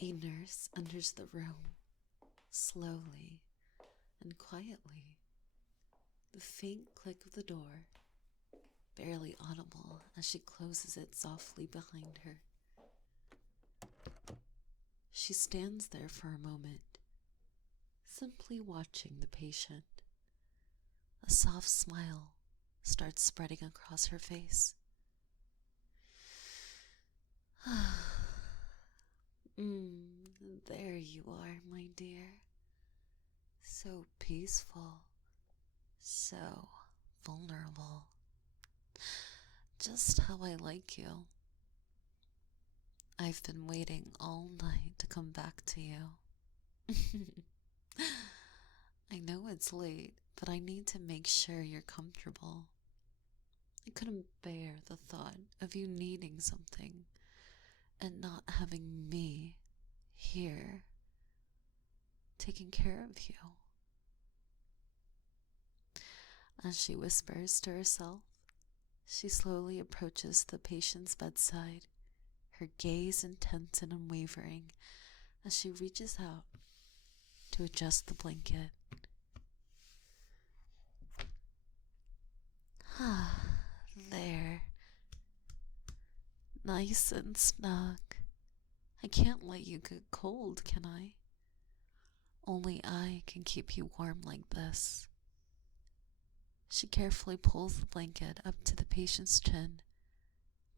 A nurse enters the room, slowly and quietly. The faint click of the door, barely audible as she closes it softly behind her. She stands there for a moment, simply watching the patient. A soft smile starts spreading across her face. There you are, my dear. So peaceful, so vulnerable. Just how I like you. I've been waiting all night to come back to you. I know it's late, but I need to make sure you're comfortable. I couldn't bear the thought of you needing something and not having me here taking care of you. As she whispers to herself, she slowly approaches the patient's bedside, her gaze intense and unwavering as she reaches out to adjust the blanket. There. Nice and snug. I can't let you get cold, can I? Only I can keep you warm like this. She carefully pulls the blanket up to the patient's chin,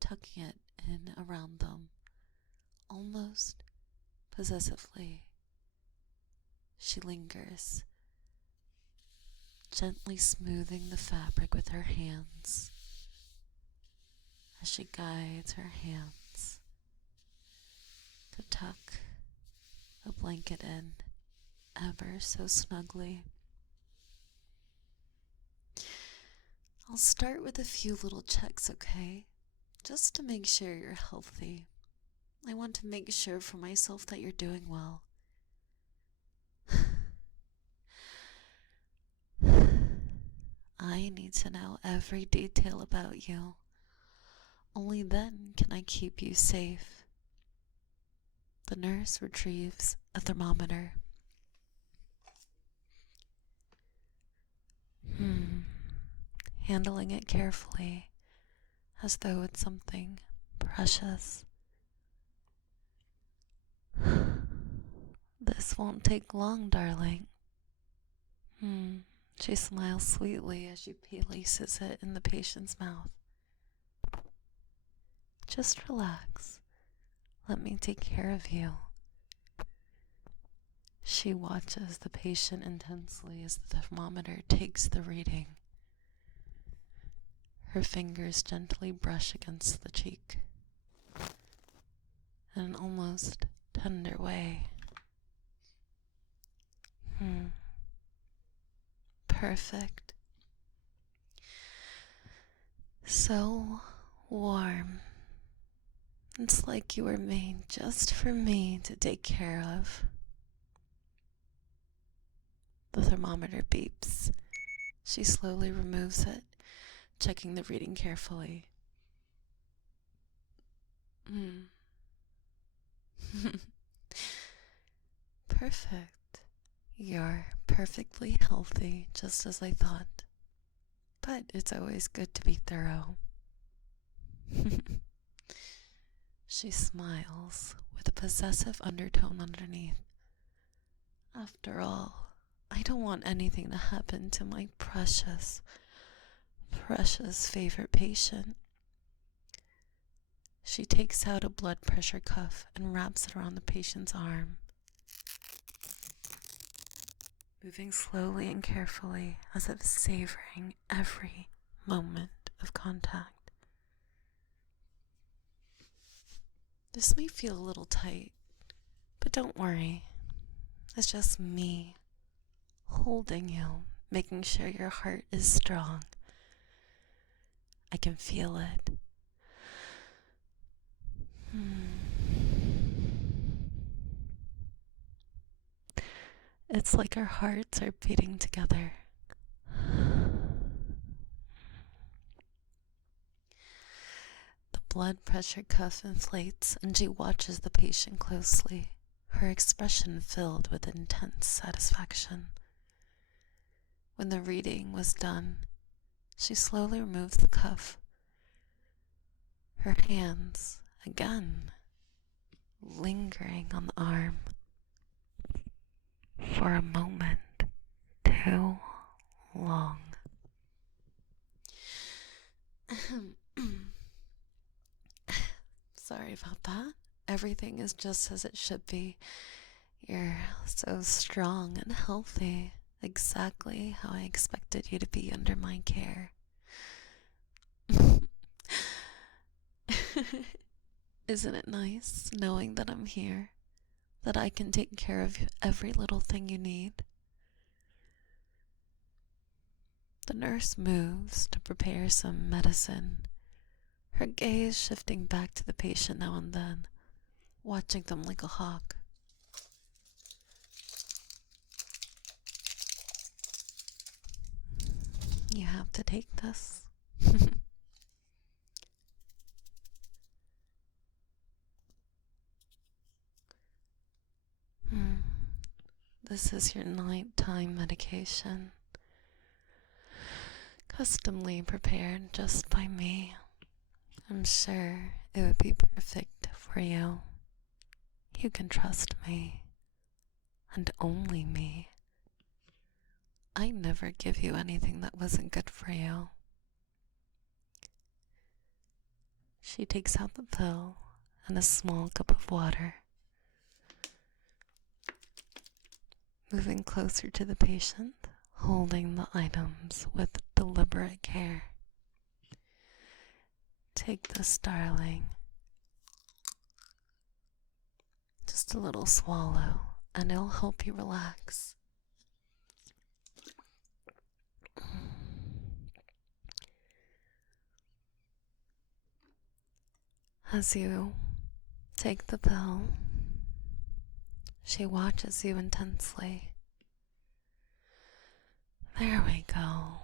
tucking it in around them, almost possessively. She lingers, gently smoothing the fabric with her hands as she guides her hands to tuck the blanket in ever so snugly. I'll start with a few little checks, okay? Just to make sure you're healthy. I want to make sure for myself that you're doing well. I need to know every detail about you. Only then can I keep you safe. The nurse retrieves a thermometer. Handling it carefully, as though it's something precious. This won't take long, darling. She smiles sweetly as she places it in the patient's mouth. Just relax. Let me take care of you. She watches the patient intensely as the thermometer takes the reading. Her fingers gently brush against the cheek in an almost tender way. Perfect. So warm. It's like you were made just for me to take care of. The thermometer beeps. She slowly removes it, checking the reading carefully. Perfect. You're perfectly healthy, just as I thought. But it's always good to be thorough. She smiles with a possessive undertone underneath. After all, I don't want anything to happen to my precious, precious favorite patient. She takes out a blood pressure cuff and wraps it around the patient's arm, moving slowly and carefully as if savoring every moment of contact. This may feel a little tight, but don't worry. It's just me holding you, making sure your heart is strong. I can feel it. It's like our hearts are beating together. The blood pressure cuff inflates and she watches the patient closely, her expression filled with intense satisfaction. When the reading was done, she slowly removed the cuff. Her hands, again, lingering on the arm for a moment too long. Sorry about that. Everything is just as it should be. You're so strong and healthy, exactly how I expected you to be under my care. Isn't it nice knowing that I'm here, that I can take care of every little thing you need? The nurse moves to prepare some medicine, her gaze shifting back to the patient now and then, watching them like a hawk. You have to take this. This is your nighttime medication, customly prepared just by me. I'm sure it would be perfect for you. You can trust me, and only me. I never give you anything that wasn't good for you. She takes out the pill and a small cup of water. Moving closer to the patient, holding the items with deliberate care. Take this, darling. Just a little swallow, and it'll help you relax. As you take the pill, she watches you intensely. There we go.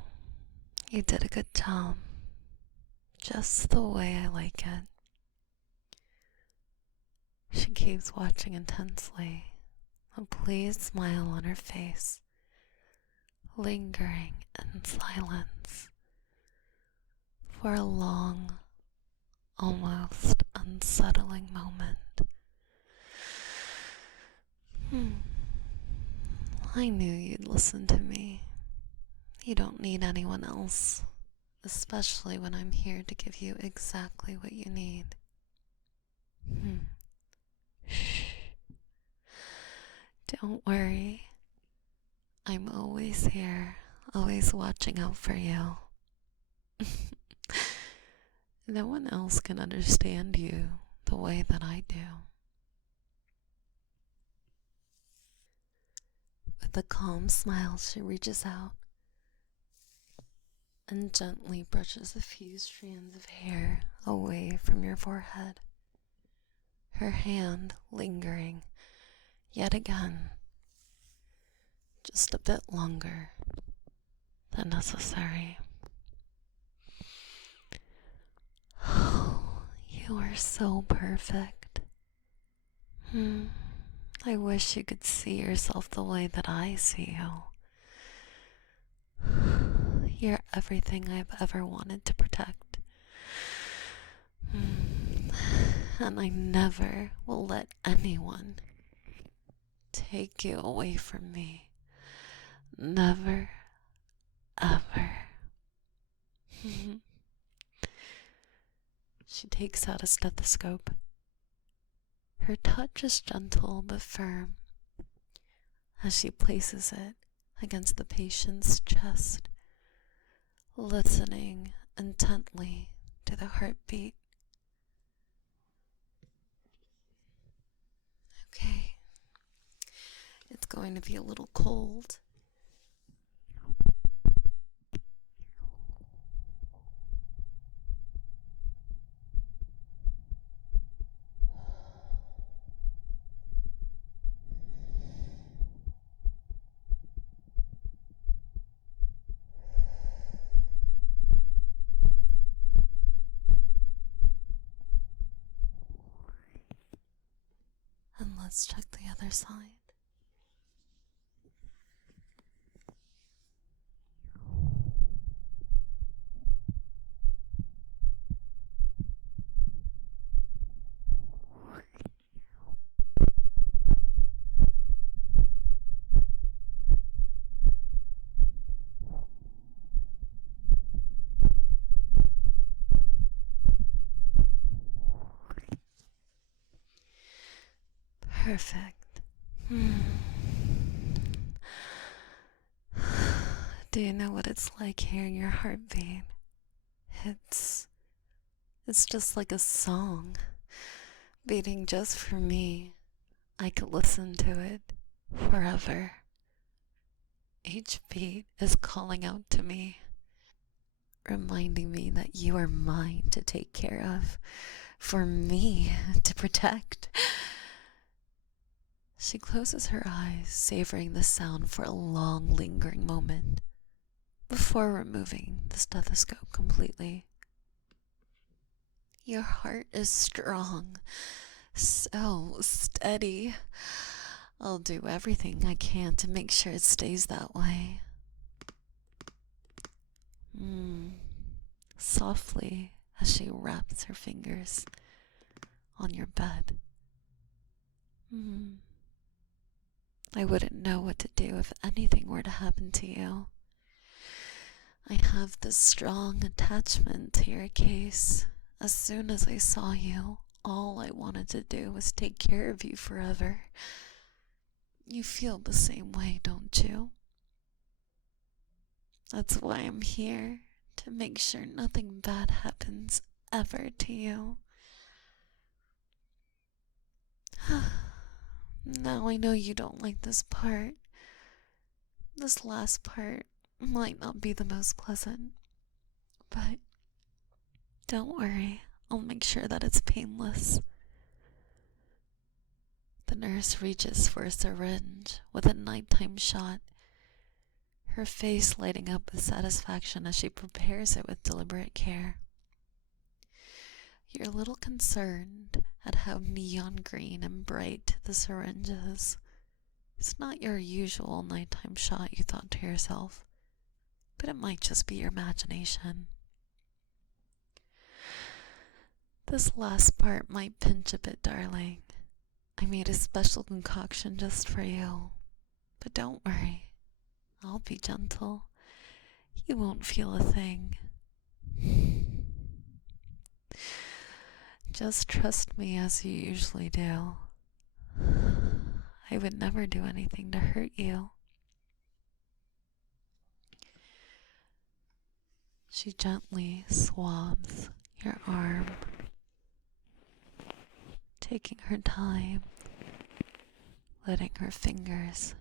You did a good job. Just the way I like it. She keeps watching intensely, a pleased smile on her face, lingering in silence for a long, almost unsettling moment. I knew you'd listen to me. You don't need anyone else, especially when I'm here to give you exactly what you need. Shh. Don't worry. I'm always here, always watching out for you. No one else can understand you the way that I do. With a calm smile, she reaches out and gently brushes a few strands of hair away from your forehead. Her hand lingering yet again, just a bit longer than necessary. Oh, you are so perfect. I wish you could see yourself the way that I see you. You're everything I've ever wanted to protect. And I never will let anyone take you away from me. Never, ever. She takes out a stethoscope. Her touch is gentle but firm as she places it against the patient's chest, listening intently to the heartbeat. Okay, it's going to be a little cold. And let's check the other side. Perfect. Do you know what it's like hearing your heartbeat? It's just like a song, beating just for me. I could listen to it forever. Each beat is calling out to me, reminding me that you are mine to take care of, for me to protect. She closes her eyes, savoring the sound for a long, lingering moment before removing the stethoscope completely. Your heart is strong, so steady. I'll do everything I can to make sure it stays that way. Softly as she wraps her fingers on your bed. I wouldn't know what to do if anything were to happen to you. I have this strong attachment to your case. As soon as I saw you, all I wanted to do was take care of you forever. You feel the same way, don't you? That's why I'm here, to make sure nothing bad happens ever to you. Now I know you don't like this part. This last part might not be the most pleasant, but don't worry, I'll make sure that it's painless. The nurse reaches for a syringe with a nighttime shot, her face lighting up with satisfaction as she prepares it with deliberate care. You're a little concerned at how neon green and bright the syringe is. It's not your usual nighttime shot, you thought to yourself, but it might just be your imagination. This last part might pinch a bit, darling. I made a special concoction just for you. But don't worry, I'll be gentle. You won't feel a thing. Just trust me as you usually do. I would never do anything to hurt you. She gently swabs your arm, taking her time, letting her fingers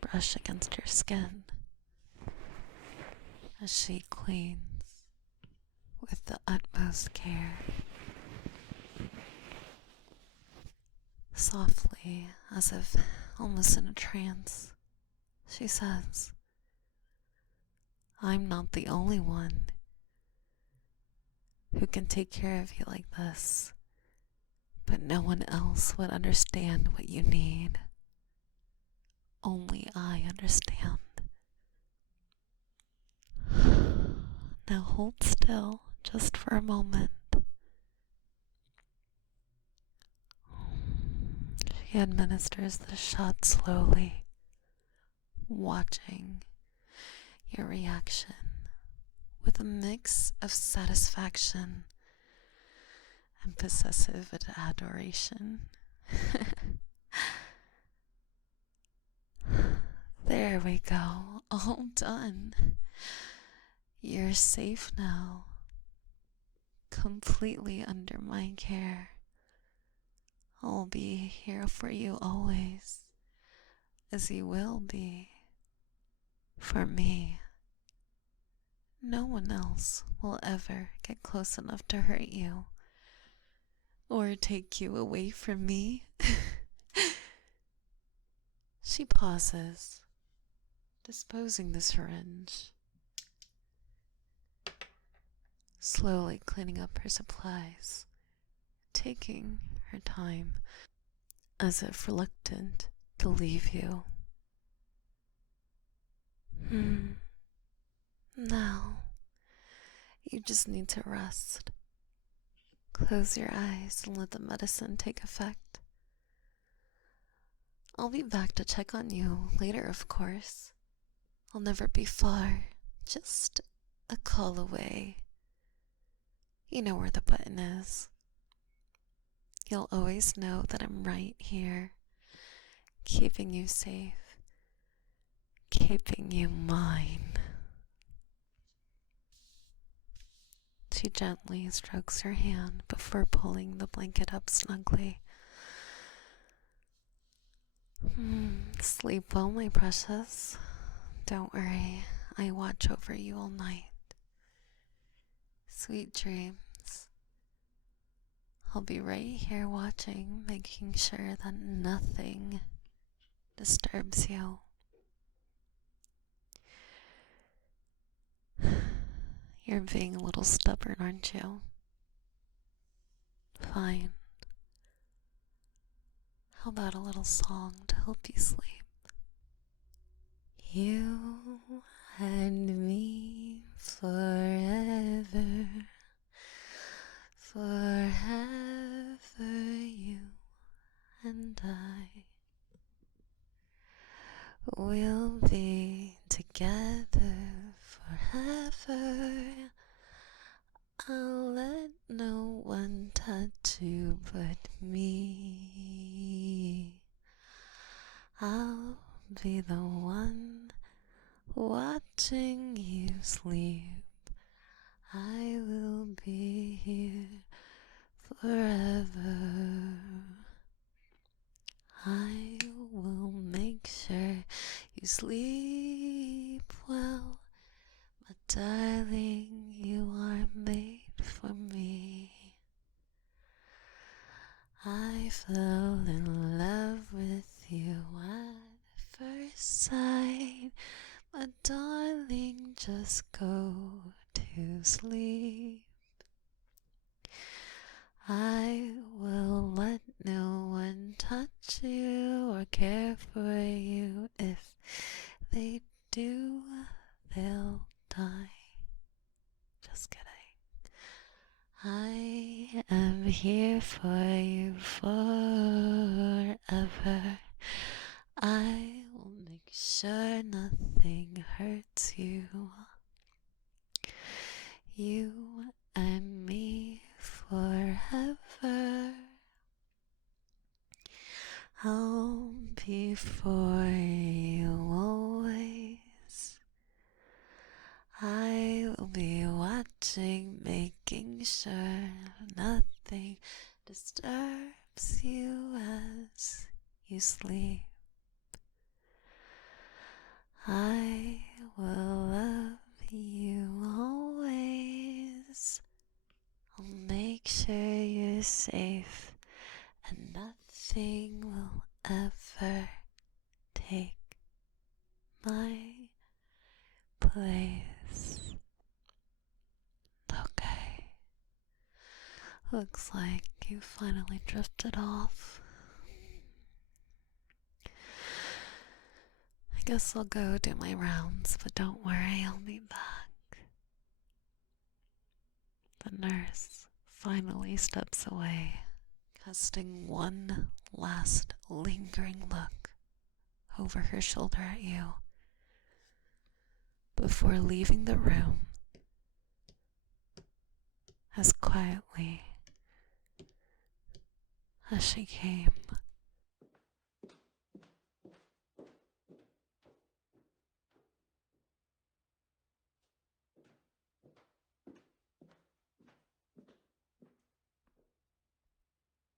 brush against your skin as she cleans with the utmost care. Softly, as if almost in a trance, she says, I'm not the only one who can take care of you like this, but no one else would understand what you need. Only I understand. Now hold still just for a moment. She administers the shot slowly, watching your reaction with a mix of satisfaction and possessive adoration. There we go, all done. You're safe now, completely under my care. I'll be here for you always, as you will be for me. No one else will ever get close enough to hurt you or take you away from me. She pauses, disposing the syringe, slowly cleaning up her supplies, taking her time. as if reluctant to leave you. Now, you just need to rest. Close your eyes and let the medicine take effect. I'll be back to check on you later, of course. I'll never be far, just a call away. You know where the button is. You'll always know that I'm right here, keeping you safe, keeping you mine. She gently strokes her hand before pulling the blanket up snugly. Sleep well, my precious. Don't worry, I watch over you all night. Sweet dreams. I'll be right here watching, making sure that nothing disturbs you. You're being a little stubborn, aren't you? Fine. How about a little song to help you sleep? You and me forever, forever, you and I will be together forever. I'll let no one touch you but me. I'll be the one watching you sleep. I will be here forever. I will make sure you sleep well. My darling, you are made for me. I fell in love with you at first sight. My darling, just go to sleep. I will let no one touch you or care for you. If they do, they'll die. Just kidding. I am here for you forever. I will make sure nothing hurts you. You and me forever. I'll be for you always. I will be watching, making sure nothing disturbs you as you sleep. I will love you always. I'll make sure you're safe and nothing will ever take my place. Okay. Looks like you finally drifted off. I guess I'll go do my rounds, but don't worry, I'll be back. The nurse finally steps away, casting one last lingering look over her shoulder at you before leaving the room as quietly as she came.